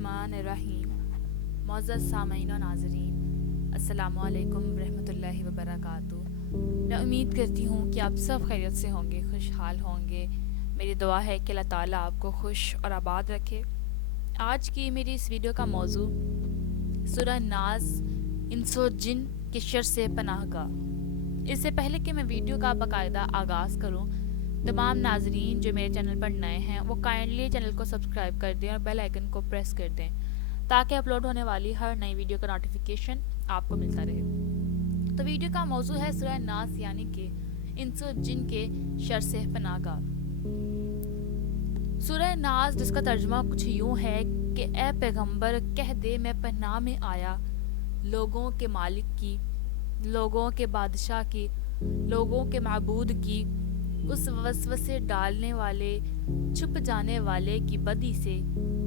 बिस्मिल्लाहिर्रहमानिर्रहीम। मुअज़्ज़ज़ सामईन व नाज़रीन, अस्सलामु अलैकुम रहमतुल्लाहि व बरकातुहू। मैं उम्मीद करती हूँ कि आप सब खैरियत से होंगे, खुशहाल होंगे। मेरी दुआ है कि अल्लाह ताला आपको खुश और आबाद रखे। आज की मेरी इस वीडियो का मौजू सूरह नाज़, इंसो जिन के शर से पनाहगाह। इससे पहले कि मैं वीडियो का बाकायदा आगाज़ करूँ, तमाम नाजरीन जो मेरे चैनल पर नए हैं वो काइंडली चैनल को सब्सक्राइब कर दें और बेल आइकन को प्रेस कर दें ताकि अपलोड होने वाली हर नई वीडियो का नोटिफिकेशन आपको मिलता रहे। तो वीडियो का मौजू है सूरह नास यानी कि इंसो जिन के शर से पनाहगाह। सूरह नास जिसका तर्जुमा कुछ यूँ है कि ए पैगंबर कह दे मैं पनाह में आया लोगों के मालिक की, लोगों के बादशाह की, लोगों के माबूद की, उस वसवसे डालने वाले, छुप जाने वाले की बदी से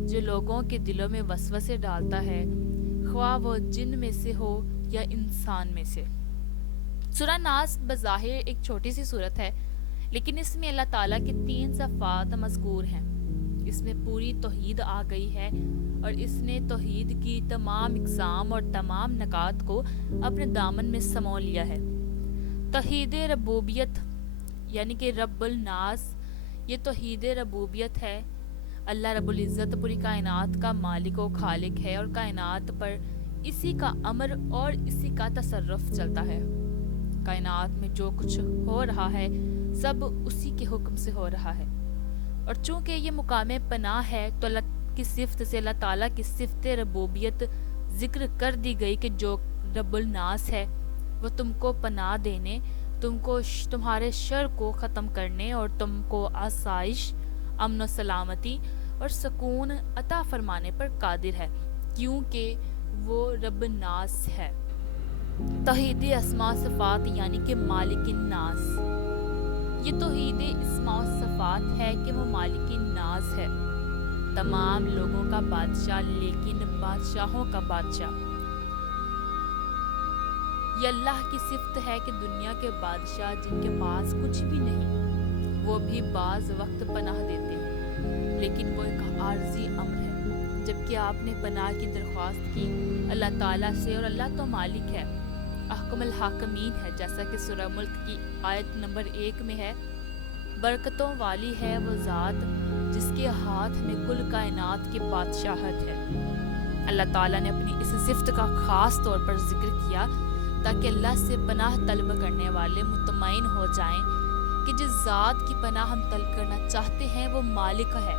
जो लोगों के दिलों में वसवसे डालता है, ख्वाह वो जिन में से हो या इंसान में से। सूरह नास बज़ाहिर एक छोटी सी सूरत है, लेकिन इसमें अल्लाह ताला के 3 सफ़ात मज़कूर हैं। इसमें पूरी तौहीद आ गई है और इसने तौहीद की तमाम इक़साम और तमाम नकात को अपने दामन में समो लिया है। तौहीद रबूबियत यानी कि रब्बुल नास, ये तौहीद रबूबियत है। अल्लाह रब्बुल इज़्ज़त पूरी कायनात का मालिक व खालिक है और कायनात पर इसी का अमर और इसी का तसर्रुफ़ चलता है। कायनात में जो कुछ हो रहा है सब उसी के हुक्म से हो रहा है। और चूँकि ये मुकाम पनाह है तो अल्लाह की सिफ़त से अल्लाह ताला की सिफ़त रबूबियत ज़िक्र कर दी गई कि जो रब्बुल नास है वो तुमको पनाह देने, तुमको तुम्हारे शर को ख़त्म करने और तुमको आसाइश, अमन व सलामती और सुकून अता फरमाने पर कादिर है, क्योंकि वो रब नास है। तौहीद अस्मा सिफ़ात यानी कि मालिकिन नास, ये तौहीद अस्मा व सिफ़ात है कि वो मालिकिन नास है, तमाम लोगों का बादशाह लेकिन बादशाहों का बादशाह। ये अल्लाह की सिफ़त है कि दुनिया के बादशाह जिनके पास कुछ भी नहीं वो भी बाज़ वक्त पनाह देते हैं, लेकिन वो एक आर्जी अम्र है। जबकि आपने पनाह की दरख्वास्त की अल्लाह ताला से और अल्लाह तो मालिक है, अहकमुल हाकिमीन है, जैसा कि सूरह मुल्क की आयत नंबर 1 में है। बरकतों वाली है वो ज़ात जिसके हाथ में कुल कायनात की बादशाहत है। अल्लाह ताला ने अपनी इस सिफ़त का ख़ास तौर पर जिक्र किया ताकि अल्लाह से पनाह तलब करने वाले मुतमईन हो जाएं कि जिस ज़ात की पनाह हम तलब करना चाहते हैं वो मालिक है,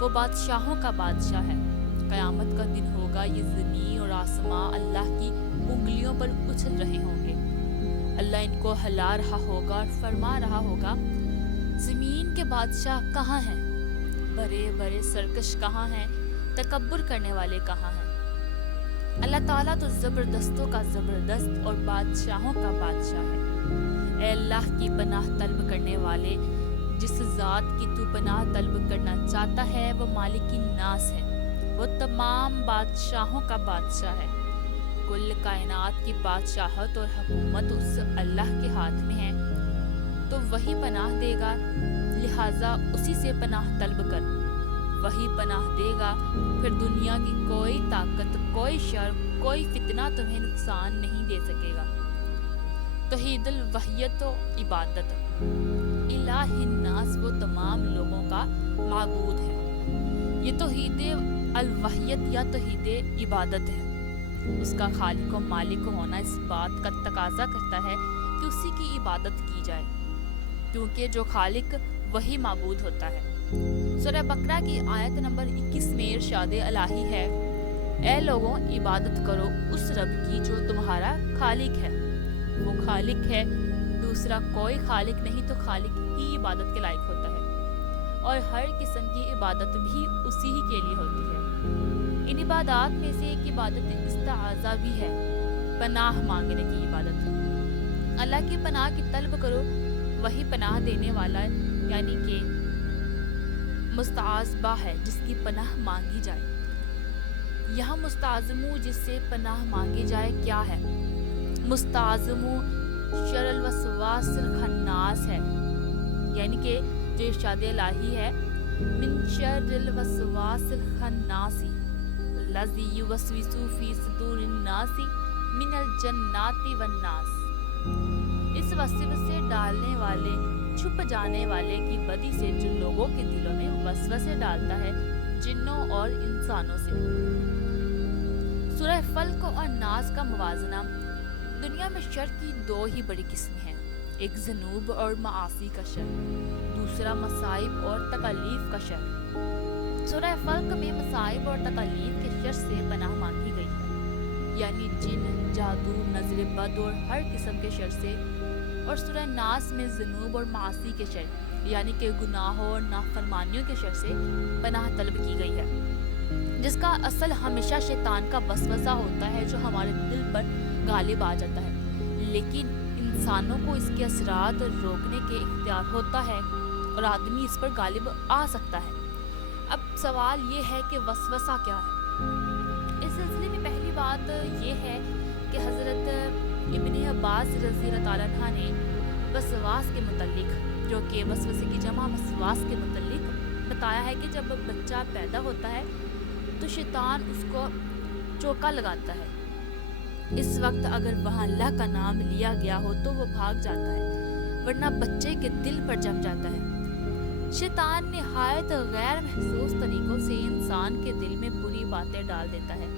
वो बादशाहों का बादशाह है। क़यामत का दिन होगा, ये ज़मीन और आसमां अल्लाह की उंगलियों पर उछल रहे होंगे। अल्लाह इनको हिला रहा होगा और फरमा रहा होगा, ज़मीन के बादशाह कहाँ हैं, बड़े बड़े सरकश कहाँ हैं, तकब्बुर करने वाले कहाँ हैं। अल्लाह ताला तो ज़बरदस्तों का ज़बरदस्त और बादशाहों का बादशाह है। ए अल्लाह की पनाह तलब करने वाले, जिस ज़ात की तू पनाह तलब करना चाहता है वो मालिकी नास है, वो तमाम बादशाहों का बादशाह है। कुल कायनात की बादशाहत और हुकूमत उस अल्लाह के हाथ में है, तो वही पनाह देगा, लिहाजा उसी से पनाह तलब कर, वही पनाह देगा। फिर दुनिया की कोई ताकत, कोई शर, कोई फितना तुम्हें नुकसान नहीं दे सकेगा। तौहीदुल वहियत व इबादत, इलाहिन नास वो तमाम लोगों का माबूद है। ये तौहीद अल वहियत या तौहीद इबादत है। उसका खालिक व मालिक होना इस बात का तकाजा करता है कि उसी की इबादत की जाए, क्योंकि जो खालिक वही माबूद होता है। सूरह बकरा की आयत नंबर 21 में इरशाद इलाही है, ए लोगों इबादत करो उस रब की जो तुम्हारा खालिक है। वो खालिक है, दूसरा कोई खालिक नहीं, तो खालिक ही इबादत के लायक होता है और हर किस्म की इबादत भी उसी ही के लिए होती है। इन इबादत में से एक इबादत इस्ताज़ा भी है, पनाह मांगने की इबादत। अल्लाह की पनाह की तलब करो, वही पनाह देने वाला यानी कि मुस्ताज़बा है जिसकी पनाह मांगी जाए। यहाँ मुस्ताज़मू जिससे पनाह मांगी जाए क्या है? मुस्ताज़मू शरल वसवासिल खन्नास है, यानी कि जो इरशाद इलाही है, मिन शर्रिल वसवासिल खन्नासी, अल्लज़ी युवस्विसु फी सुदूरिन नासी मिनल जन्नाति वन्नास। इस वसवसे डालने वाले, छुप जाने वाले की बदी से जो लोगों के दिलों में वसवसे डालता है, जिन्नों और इंसानों से। सूरह फल्क और नास का मुवाजना। दुनिया में शर की दो ही बड़ी किस्में हैं, एक ज़नूब और मासी का शर, दूसरा मसाइब और तकलीफ का शर। सूरह फल्क में मसाइब और तकलीफ के शर से पनाह मांगी गई है, यानी जिन, जादू, नजर बद और हर किस्म के शर से। और सूरह नास में ज़नूब और मासी के शर, यानी कि गुनाहों और नाफरमानियों के शर से पनाह तलब की गई है, जिसका असल हमेशा शैतान का वसवसा होता है जो हमारे दिल पर गालिब आ जाता है। लेकिन इंसानों को इसके असरात रोकने के इख्तियार होता है और आदमी इस पर गालिब आ सकता है। अब सवाल ये है कि वसवसा क्या है। इस सिलसिले में पहली बात ये है कि हज़रत इब्ने अब्बास रज़ी अल्लाह ताला अन्हा ने वसवास के मुतल्लिक, जो कि वसवसे की जमा वसवास के मुतल्लिक बताया है कि जब बच्चा पैदा होता है तो शैतान उसको चौका लगाता है। इस वक्त अगर वहाँ अल्लाह का नाम लिया गया हो तो वो भाग जाता है, वरना बच्चे के दिल पर जम जाता है। शैतान निहायत गैर महसूस तरीक़ों से इंसान के दिल में बुरी बातें डाल देता है,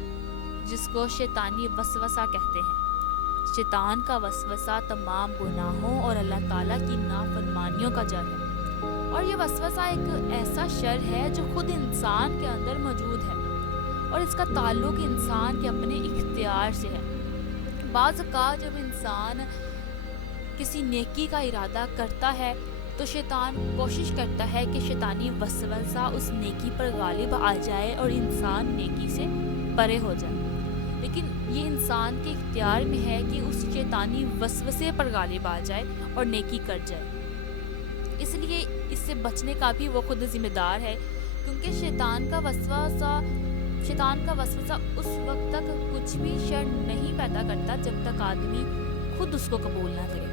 जिसको शैतानी वसवसा कहते हैं। शैतान का वसवसा तमाम गुनाहों और अल्लाह ताला की नाफरमानियों का जड़ है, और ये वसवसा एक ऐसा शर है जो खुद इंसान के अंदर मौजूद है और इसका ताल्लुक इंसान के अपने इख्तियार से है। बाज़ औक़ात जब इंसान किसी नेकी का इरादा करता है तो शैतान कोशिश करता है कि शैतानी वसवसा उस नेकी पर गालिब आ जाए और इंसान नेकी से परे हो जाए। लेकिन ये इंसान के इख्तियार में है कि उस शैतानी वसवसे पर गालिब आ जाए और नेकी कर जाए। इसलिए इससे बचने का भी वो खुद ज़िम्मेदार है, क्योंकि शैतान का वसवसा उस वक्त तक कुछ भी शर नहीं पैदा करता जब तक आदमी खुद उसको कबूल ना करे।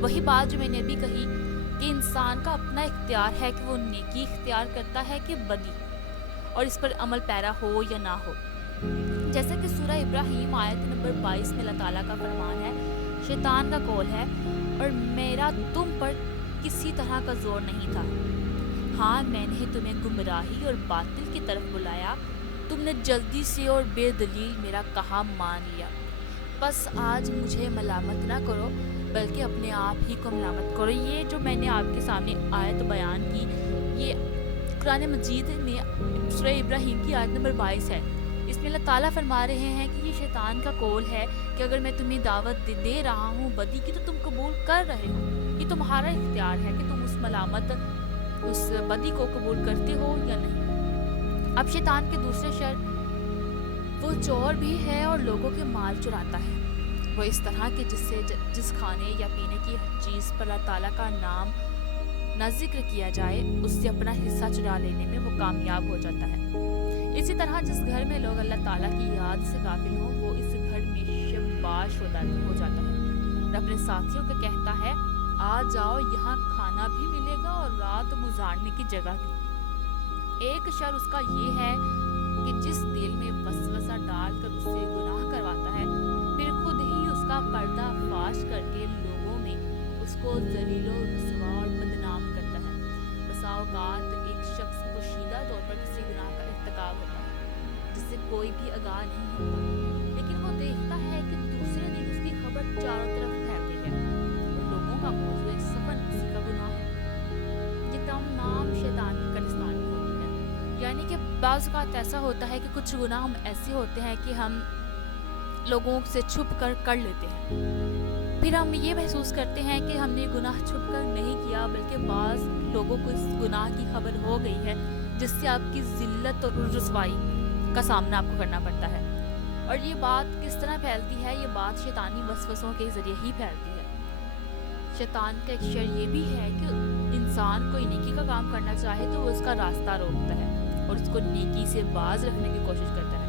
वही बात जो मैंने अभी कही कि इंसान का अपना इख्तियार है कि वो नेकी इख्तियार करता है कि बदी, और इस पर अमल पैरा हो या ना हो। जैसे कि सूरह इब्राहिम आयत नंबर 22 में अल्लाह ताला का फरमान है, शैतान का कौल है और मेरा तुम पर किसी तरह का जोर नहीं था। हाँ, मैंने तुम्हें गुमराही और बातिल की तरफ बुलाया, तुमने जल्दी से और बेदलील मेरा कहा मान लिया। बस आज मुझे मलामत ना करो, बल्कि अपने आप ही को मलामत करो। ये जो मैंने आपके सामने आयत बयान की, ये कुरान मजीद में सूरह इब्राहिम की आयत नंबर 22 है। इसमें अल्लाह ताला फरमा रहे हैं कि ये शैतान का कौल है कि अगर मैं तुम्हें दावत दे रहा हूँ बदी की तो तुम कबूल कर रहे हो। ये तुम्हारा इख्तियार है कि तुम उस बदी को कबूल करते हो या नहीं। अब शैतान के दूसरे शर, वो चोर भी है और लोगों के माल चुराता है। वो इस तरह के जिस खाने या पीने की चीज़ पर अल्लाह ताला का नाम न जिक्र किया जाए, उससे अपना हिस्सा चुरा लेने में वो कामयाब हो जाता है। इसी तरह जिस घर में लोग अल्लाह ताला की याद से गाफिल हों, वो इस घर में शब्बाश हो जाता है और अपने साथियों को कहता है, आ जाओ, यहाँ खाना भी मिलेगा और रात गुजारने की जगह भी। एक शर उसका ये है कि जिस दिल में वसवसा डालकर उससे गुनाह करवाता है, फिर खुद ही उसका पर्दा फाश करके लोगों में उसको जलीलो, रुसवा और बदनाम करता है। बसा औक़ात एक शख्स पोशीदा तौर पर किसी गुनाह का इर्तिकाब होता है जिससे कोई भी आगाह नहीं होता, लेकिन वो देखता है कि दूसरे दिन उसकी खबर चारों तरफ फैल गई है और लोगों का मौजूद सफर किसी का गुनाह है। ये तमाम शैतान की कारस्तानी होती है। यानी कि बाज़ औक़ात ऐसा होता है कि कुछ गुनाह हम ऐसे होते हैं कि हम लोगों से छुप कर लेते हैं, फिर हम ये महसूस करते हैं कि हमने गुनाह छुप कर नहीं किया, बल्कि बाज़ लोगों को इस गुनाह की खबर हो गई है, जिससे आपकी ज़िल्लत और रुसवाई का सामना आपको करना पड़ता है। और ये बात किस तरह फैलती है? ये बात शैतानी वसवसों के ज़रिए ही फैलती है। शैतान का एक शर ये भी है कि इंसान कोई नेकी का काम करना चाहे तो वो उसका रास्ता रोकता है और उसको नेकी से बाज रखने की कोशिश करता है।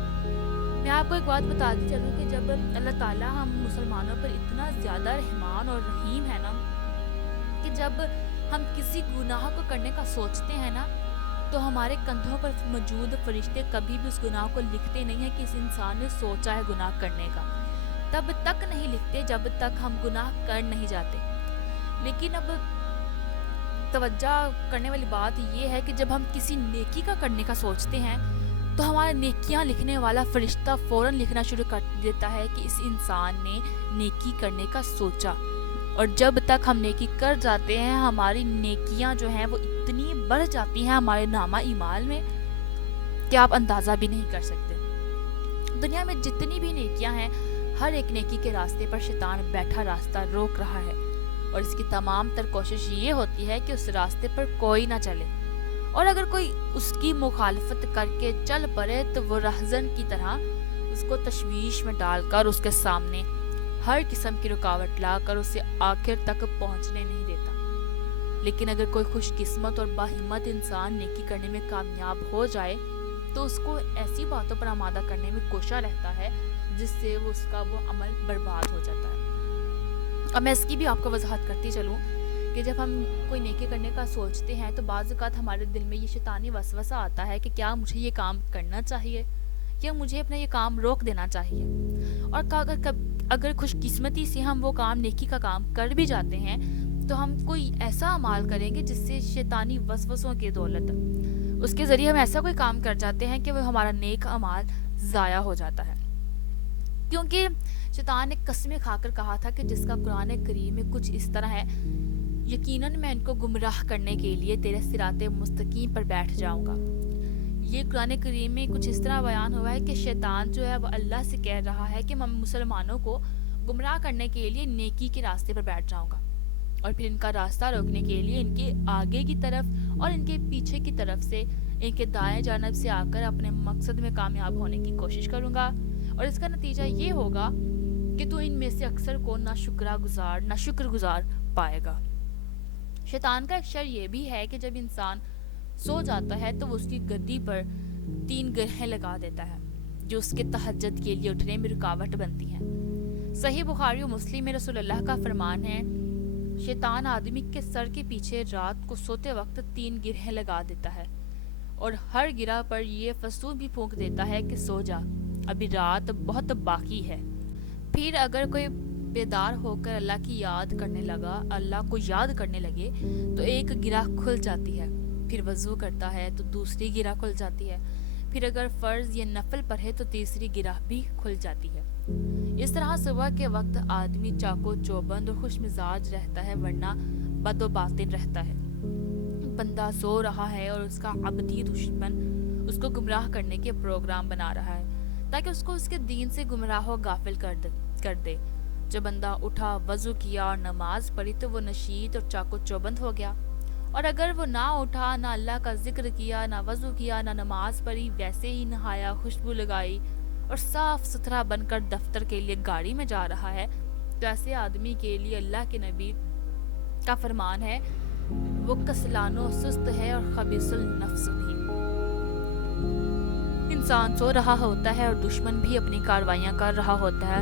मैं आपको एक बात बताती चलूँ कि जब अल्लाह ताला हम मुसलमानों पर इतना ज़्यादा रहमान और रहीम है ना, कि जब हम किसी गुनाह को करने का सोचते हैं ना, تو ہمارے کندھوں پر موجود فرشتے کبھی بھی اس گناہ کو لکھتے نہیں ہیں کہ اس انسان نے سوچا ہے گناہ کرنے کا، تب تک نہیں لکھتے جب تک ہم گناہ کر نہیں جاتے۔ لیکن اب توجہ کرنے والی بات یہ ہے کہ جب ہم کسی نیکی کا کرنے کا سوچتے ہیں تو ہمارا نیکیاں لکھنے والا فرشتہ فوراً لکھنا شروع کر دیتا ہے کہ اس انسان نے نیکی کرنے کا سوچا، اور جب تک ہم نیکی کر جاتے ہیں ہماری نیکیاں جو ہیں وہ اتنی بڑھ جاتی ہیں ہمارے نامہ اعمال میں کہ آپ اندازہ بھی نہیں کر سکتے۔ دنیا میں جتنی بھی نیکیاں ہیں، ہر ایک نیکی کے راستے پر شیطان بیٹھا راستہ روک رہا ہے، اور اس کی تمام تر کوشش یہ ہوتی ہے کہ اس راستے پر کوئی نہ چلے، اور اگر کوئی اس کی مخالفت کر کے چل پڑے تو وہ رہزن کی طرح اس کو تشویش میں ڈال کر اس کے سامنے ہر قسم کی رکاوٹ لا کر اسے آخر تک پہنچنے نہیں دیتا۔ لیکن اگر کوئی خوش قسمت اور باہمت انسان نیکی کرنے میں کامیاب ہو جائے تو اس کو ایسی باتوں پر آمادہ کرنے میں کوشاں رہتا ہے جس سے اس کا وہ عمل برباد ہو جاتا ہے۔ اب میں اس کی بھی آپ کو وضاحت کرتی چلوں کہ جب ہم کوئی نیکی کرنے کا سوچتے ہیں تو بعض اوقات ہمارے دل میں یہ شیطانی وسوسہ آتا ہے کہ کیا مجھے یہ کام کرنا چاہیے، کیا مجھے اپنا یہ کام روک دینا چاہیے، اور اگر خوش قسمتی سے ہم وہ کام نیکی کا کام کر بھی جاتے ہیں تو ہم کوئی ایسا عمل کریں گے جس سے شیطانی وسوسوں کی دولت اس کے ذریعے ہم ایسا کوئی کام کر جاتے ہیں کہ وہ ہمارا نیک عمل ضائع ہو جاتا ہے، کیونکہ شیطان نے قسمیں کھا کر کہا تھا کہ جس کا قرآن کریم میں کچھ اس طرح ہے، یقیناً میں ان کو گمراہ کرنے کے لیے تیرے صراط مستقیم پر بیٹھ جاؤں گا۔ یہ قرآن کریم میں کچھ اس طرح بیان ہوا ہے کہ شیطان جو ہے وہ اللہ سے کہہ رہا ہے کہ میں مسلمانوں کو گمراہ کرنے کے لیے نیکی کے راستے پر بیٹھ جاؤں گا، اور پھر ان کا راستہ روکنے کے لیے ان کے آگے کی طرف اور ان کے پیچھے کی طرف سے ان کے دائیں جانب سے آ کر اپنے مقصد میں کامیاب ہونے کی کوشش کروں گا، اور اس کا نتیجہ یہ ہوگا کہ تو ان میں سے اکثر کو نہ شکر گزار پائے گا۔ شیطان کا ایک شر یہ بھی ہے کہ جب انسان سو جاتا ہے تو وہ اس کی گدی پر 3 گرہیں لگا دیتا ہے جو اس کے تہجد کے لیے اٹھنے میں رکاوٹ بنتی ہیں۔ صحیح بخاری و مسلم میں رسول اللہ کا فرمان ہے، شیطان آدمی کے سر کے پیچھے رات کو سوتے وقت 3 گرہیں لگا دیتا ہے، اور ہر گرہ پر یہ فسون بھی پھونک دیتا ہے کہ سو جا، ابھی رات بہت باقی ہے۔ پھر اگر کوئی بیدار ہو کر اللہ کی یاد کرنے لگا، اللہ کو یاد کرنے لگے تو ایک گرہ کھل جاتی ہے، پھر وضو کرتا ہے تو دوسری گرہ کھل جاتی ہے، پھر اگر فرض یا نفل پڑھے تو تیسری گرہ بھی کھل جاتی ہے۔ اس طرح صبح کے وقت آدمی چاقو چوبند اور خوش مزاج رہتا ہے، ورنہ بد و باطن رہتا ہے۔ بندہ سو رہا ہے اور اس کا ابدی دشمن اس کو گمراہ کرنے کے پروگرام بنا رہا ہے تاکہ اس کو اس کے دین سے گمراہ و غافل کر دے۔ جب بندہ اٹھا، وضو کیا اور نماز پڑھی تو وہ نشید اور چاقو چوبند ہو گیا، اور اگر وہ نہ اٹھا، نہ اللہ کا ذکر کیا، نہ وضو کیا، نہ نماز پڑھی، ویسے ہی نہایا، خوشبو لگائی اور صاف ستھرا بن کر دفتر کے لیے گاڑی میں جا رہا ہے، تو ایسے آدمی کے لیے اللہ کے نبی کا فرمان ہے وہ کسلان و سست ہے اور خبیث النفس بھی۔ انسان سو رہا ہوتا ہے اور دشمن بھی اپنی کاروائیاں کر رہا ہوتا ہے۔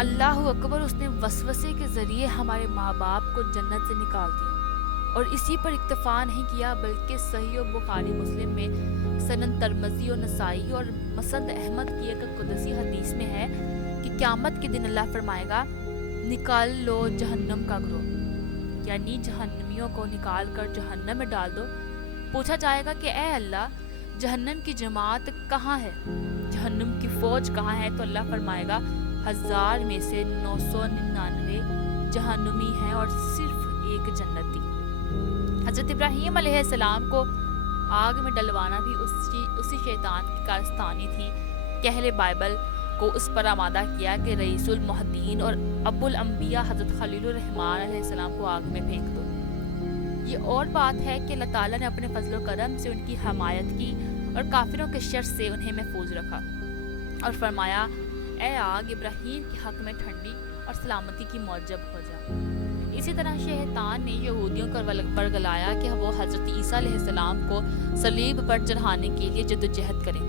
اللہ اکبر، اس نے وسوسے کے ذریعے ہمارے ماں باپ کو جنت سے نکال دیا، اور اسی پر اکتفا نہیں کیا بلکہ صحیح بخاری مسلم میں سنن ترمذی و نسائی اور مسند احمد کی ایک قدسی حدیث میں ہے کہ قیامت کے دن اللہ فرمائے گا، نکال لو جہنم کا گروہ، یعنی جہنمیوں کو نکال کر جہنم میں ڈال دو۔ پوچھا جائے گا کہ اے اللہ، جہنم کی جماعت کہاں ہے، جہنم کی فوج کہاں ہے؟ تو اللہ فرمائے گا 1000 میں سے 999 جہنمی ہیں اور صرف ایک جنتی۔ حضرت ابراہیم علیہ السلام کو آگ میں ڈلوانا بھی اسی شیطان کی کارستانی تھی کہ اہل بائبل کو اس پر آمادہ کیا کہ رئیس المہدین اور ابو الانبیاء حضرت خلیل الرحمن علیہ السلام کو آگ میں پھینک دو۔ یہ اور بات ہے کہ اللہ تعالیٰ نے اپنے فضل و کرم سے ان کی حمایت کی اور کافروں کے شر سے انہیں محفوظ رکھا، اور فرمایا، اے آگ، ابراہیم کے حق میں ٹھنڈی اور سلامتی کی موجب ہو جا۔ اسی طرح شیطان نے یہودیوں کو ورگلایا کہ وہ حضرت عیسیٰ علیہ السلام کو صلیب پر چڑھانے کے لیے جدوجہد کریں،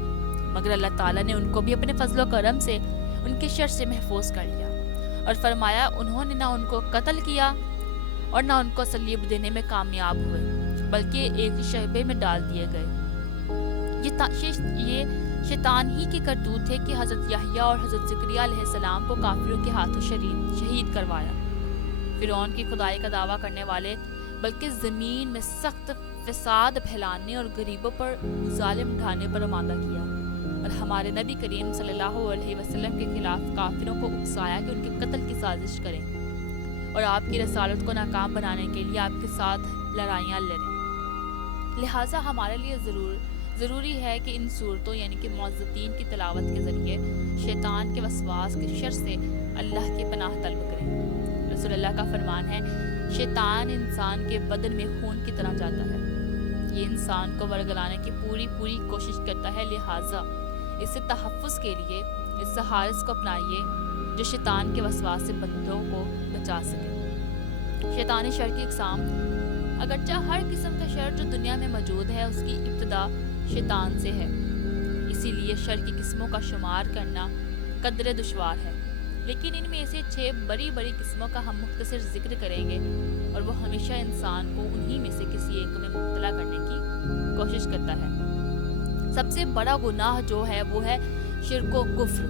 مگر اللہ تعالیٰ نے ان کو بھی اپنے فضل و کرم سے ان کے شر سے محفوظ کر لیا، اور فرمایا انہوں نے نہ ان کو قتل کیا اور نہ ان کو صلیب دینے میں کامیاب ہوئے، बल्कि एक शैबे में डाल दिए गए। ये शैतान ही की करतूत है कि हज़रत याह्या और हज़रत ज़करिया अलैहिस्सलाम को काफिरों के हाथों शहीद करवाया। फिरौन की खुदाई का दावा करने वाले बल्कि ज़मीन में सख्त फसाद फैलाने और गरीबों पर जालिम ढाने पर आमादा किया, और हमारे नबी करीम सल्लल्लाहु अलैहि वसल्लम के खिलाफ काफिरों को उकसाया कि उनके कत्ल की साजिश करें और आपकी रसालत को नाकाम बनाने के लिए आपके साथ लड़ाइयाँ लड़ें। लिहाजा हमारे लिए ज़रूरी है कि इन सूरतों यानी कि मुअज़्ज़तीन की तिलावत के ज़रिए शैतान के वसवास के शर से अल्लाह की पनाह तलब करें। रसूलुल्लाह का फरमान है, शैतान इंसान के बदन में खून की तरह जाता है, ये इंसान को वरगलाने की पूरी कोशिश करता है। लिहाजा इससे तहफ़्फ़ुज़ के लिए इस हारिस को अपनाइए जो शैतान के वसवास से बंदों को बचा सके। शैतानी शर की इक़साम, अगरचे हर किस्म का शर जो दुनिया में मौजूद है उसकी इब्तिदा शैतान से है, इसीलिए शर की किस्मों का शुमार करना कदरे दुश्वार है, लेकिन इनमें से 6 बड़ी किस्मों का हम मुख्तसर जिक्र करेंगे, और वो हमेशा इंसान को उन्हीं में से किसी एक में मुब्तला करने की कोशिश करता है। सबसे बड़ा गुनाह जो है वो है शिर्क व कुफ्र,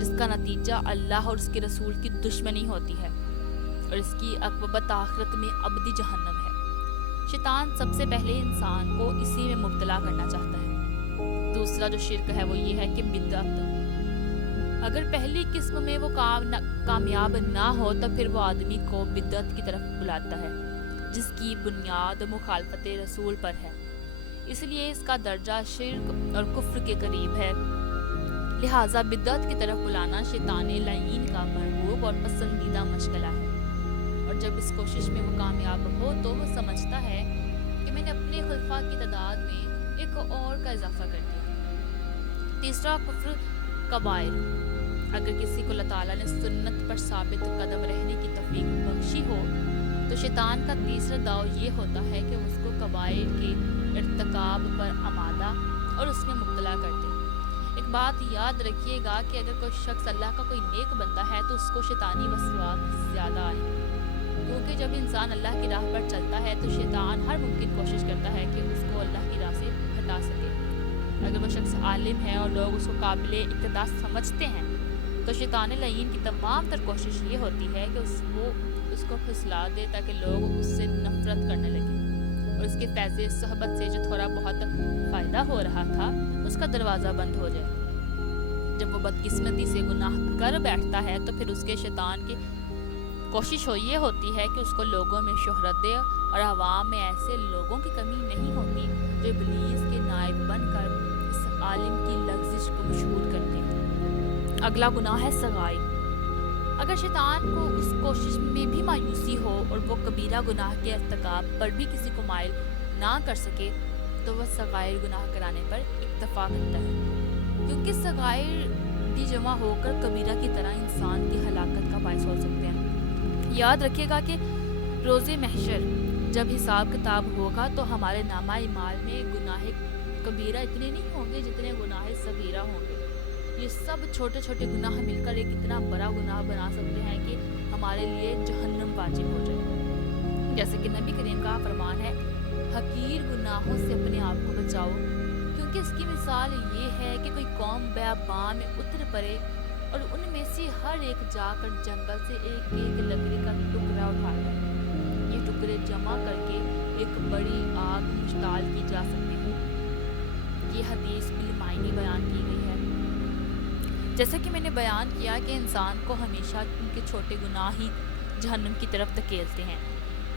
जिसका नतीजा अल्लाह और उसके रसूल की दुश्मनी होती है और इसकी अक़बत आखिरत में अबदी जहन्नम है। शैतान सबसे पहले इंसान को इसी में मुब्तला करना चाहता है। दूसरा जो शिर्क है वो ये है कि बिदअत, अगर पहली किस्म में वो कामयाब ना हो तो फिर वो आदमी को बिदअत की तरफ बुलाता है, जिसकी बुनियाद मुखालफत रसूल पर है, इसलिए इसका दर्जा शिर्क और कुफ्र के करीब है। लिहाजा बिदअत की तरफ बुलाना शैतान लईन का महबूब और पसंदीदा मशगला है, और जब इस कोशिश में वो कामयाब हो तो वो समझता है कि मैंने अपने खुलफा की तादाद में एक और का इजाफा कर दिया। तीसरा कुफ्र कबायर, अगर किसी को अल्लाह ताला ने सुन्नत पर साबित कदम रहने की तौफीक बख्शी हो तो शैतान का तीसरा दाव ये होता है कि उसको कबायर के इर्तिकाब पर आमादा और उसमें मुब्तला कर दे। एक बात याद रखिएगा कि अगर कोई शख्स अल्लाह का कोई नेक बंदा है तो उसको शैतानी वसवास ज़्यादा आए, क्योंकि जब इंसान अल्लाह की राह पर चलता है तो शैतान हर मुमकिन कोशिश करता है कि उसको अल्लाह की राह से हटा सके। अगर वो शख्स आलिम है और लोग उसको काबिल इक़्तिदा समझते हैं तो शैतान लईन की तमाम तर कोशिश ये होती है कि उसको फुसला दे ताकि लोग उससे नफरत करने लगें और उसके फैज़े सोहबत से जो थोड़ा बहुत फ़ायदा हो रहा था उसका दरवाज़ा बंद हो जाए। जब वो बदकिस्मती से गुनाह कर बैठता है तो फिर उसके शैतान की कोशिश ये होती है कि उसको लोगों में शोहरत दे, और आवाम में ऐसे लोगों की कमी नहीं होती जो इब्लीस के नायब बनकर इस आलिम की लग़्ज़िश को मशहूर करते हैं। अगला गुनाह है सगाई। अगर शैतान को उस कोशिश में भी मायूसी हो और वो कबीरा गुनाह के इर्तिकाब पर भी किसी को माइल ना कर सके तो वह सगाइर गुनाह कराने पर इक्तफा करता है, क्योंकि सगाइर भी जमा होकर कबीरा की तरह इंसान की हलाकत का बायस हो सकते हैं। याद रखिएगा कि रोज़े महशर जब हिसाब किताब होगा तो हमारे नामा इमाल में गुनाह कबीरा इतने नहीं होंगे जितने गुनाह सगीरा होंगे। ये सब छोटे छोटे गुनाह मिलकर एक इतना बड़ा गुनाह बना सकते हैं कि हमारे लिए जहन्नम वाजिब हो जाए। जैसे कि नबी करीम का फरमान है, हकीर गुनाहों से अपने आप को बचाओ, क्योंकि इसकी मिसाल ये है कि कोई कौम बेअबां में उतर पड़े और उनमें से हर एक जाकर जंगल से एक एक लकड़ी का टुकड़ा उठा ले। ये टुकड़े जमा करके एक बड़ी आग मुश्ताल की जा सकती है। ये हदीस बिलमायनी बयान की गई है। जैसा कि मैंने बयान किया कि इंसान को हमेशा उनके छोटे गुनाह ही जहन्नम की तरफ धकेलते हैं,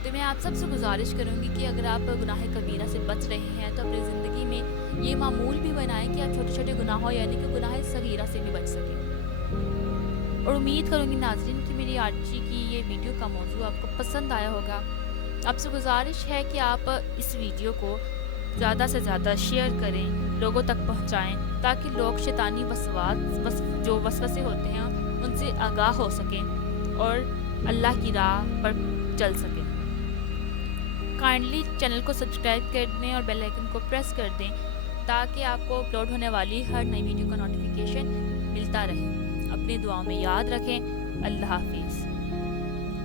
तो मैं आप सबसे गुजारिश करूंगी कि अगर आप गुनाह कबीरा से बच रहे हैं तो अपनी ज़िंदगी में ये मामूल भी बनाएं कि आप छोटे छोटे गुनाहों यानी कि गुनाह सगीरा से भी बच सकें। और उम्मीद करूंगी नाज़रीन कि मेरी आज की ये वीडियो का मौजू आपको पसंद आया होगा। आपसे गुजारिश है कि आप इस वीडियो को ज़्यादा से ज़्यादा शेयर करें, लोगों तक पहुँचाएँ, ताकि लोग शैतानी जो वसवसे होते हैं उनसे आगाह हो सकें और अल्लाह की राह पर चल सकें। काइंडली चैनल को सब्सक्राइब कर दें और बेल आइकन को प्रेस कर दें ताकि आपको अपलोड होने वाली हर नई वीडियो का नोटिफिकेशन मिलता रहे। अपनी दुआओं में याद रखें। अल्लाह हाफिज़।